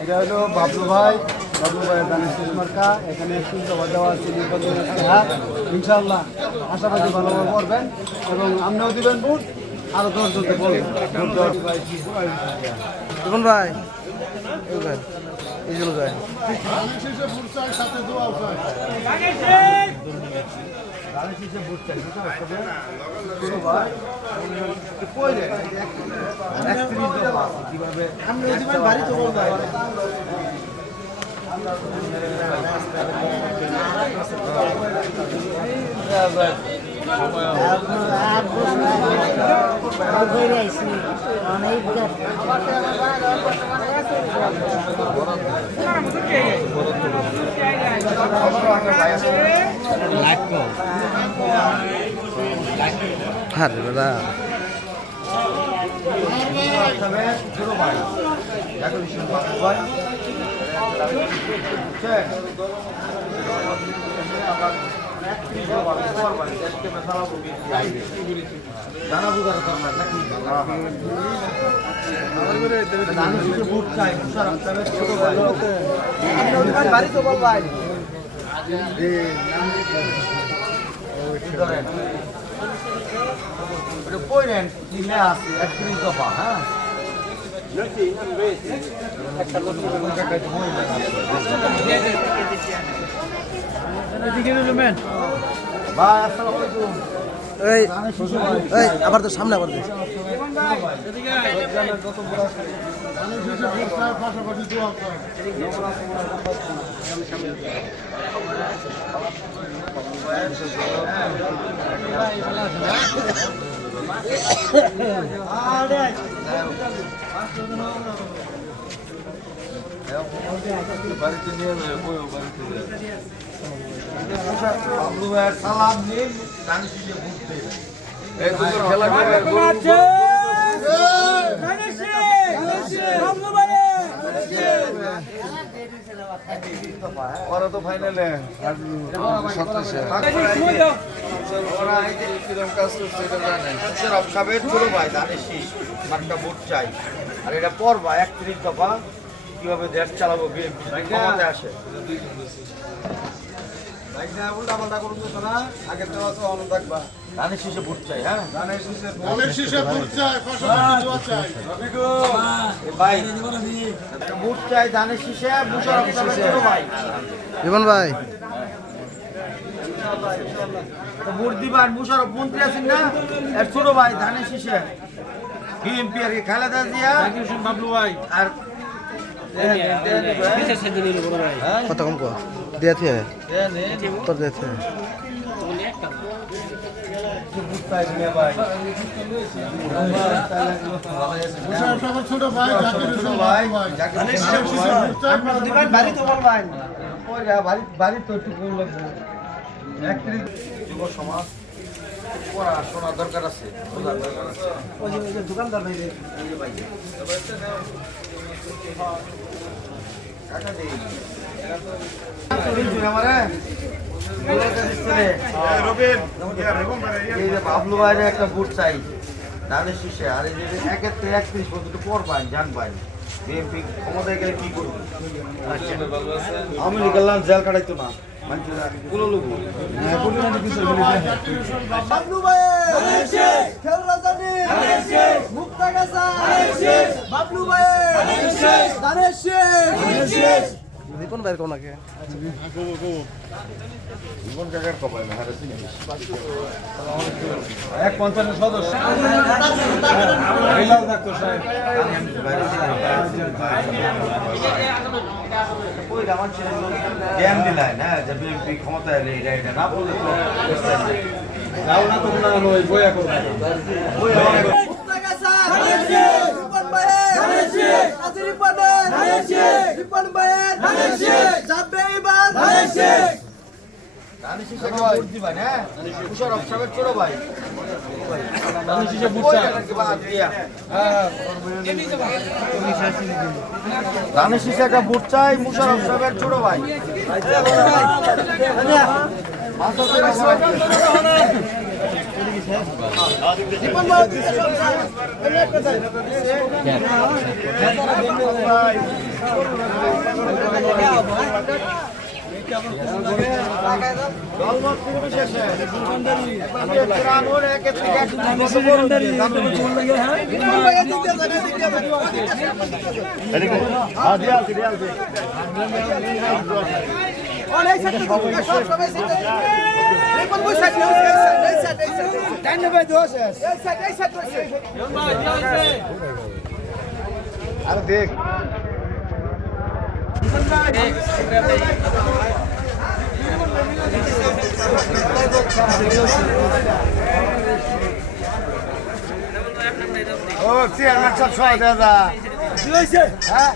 এটা হলো বাবলু ভাইয়ের দানের শেষ মার্কা। এখানে সুন্দর দেওয়া আছে ইনশাআল্লাহ আশাবাদী ভালোভাবে করবেন এবং আপনিও দিবেন ভোট, আরো 10 জনকে বলবেন ভাই এই জন্য যায় আবার তো সামনে আবার বাড়িতে নিয়ে সালাম নিন খেলা ওরা তো ফাইনালে ছোট ভাই ধানের শীষ মার্কা ভোট চাই। আর এটা পড়বা 31 দফা কিভাবে দেশ চালাবো বিএনপি ক্ষমতায় আসে। ধানের শীষে ভোট চাই। হ্যাঁ ভাই ভোট চাই ধানের শীষে জীবন ভাই ভোট দিবার মুশারফ মন্ত্রী আছেন না এর ছোট ভাই ধানের শীষে বিএনপি আর খালেদা জিয়া বাবলু ভাই আর কত কম দিয়েছে তোর দিয়েছে ছোট ভাই বাড়ি তো বলবেন বাড়ি তো একটু যুব সমাজ পড়াশোনার দরকার আছে দোকানদার ভাই বাবলু ভাইয়ের একটা ভোট চাই ধানের শীষে। আর এই যে 31 পর্যন্ত পর পাই জান পাই বিএনপি ক্ষমতায় গেলে কি করবো? আওয়ামী লীগ জেল কাটাইতো না কোন বাইর কোন আগে জীবন কাকার কপাল না হারে 150 সদস্য বিলাল ডাক্তার সাহেব কই রামান ছেলে জ্ঞান দিলাই না যে বিএনপি ক্ষমতায় এলে এটা না বলে তো যাও না তো না ওই বয়া করব বয়া মুক্তাগাছা হানেশে রিপন ভাই হানেশে আজিরিপন হানেশে রিপন ভাই হানেশে যাবে এবার হানেশে ধানের শীষে ভোট দিবা না মুশারফ সাহেবের ছোট ভাই ধানের শীষে ভোট চাই ধানের শীষে একটা ভোট চাই মুশারফ সাহেবের ছোট ভাই আরে দেখ ও চেয়ারম্যান সব সহ দাদা হ্যাঁ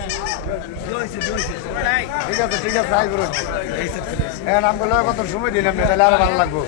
ঠিক আছে ট্রাই করুন হ্যাঁ নামগুলো কত সময় দিন আপনি তাহলে আরো ভালো লাগবো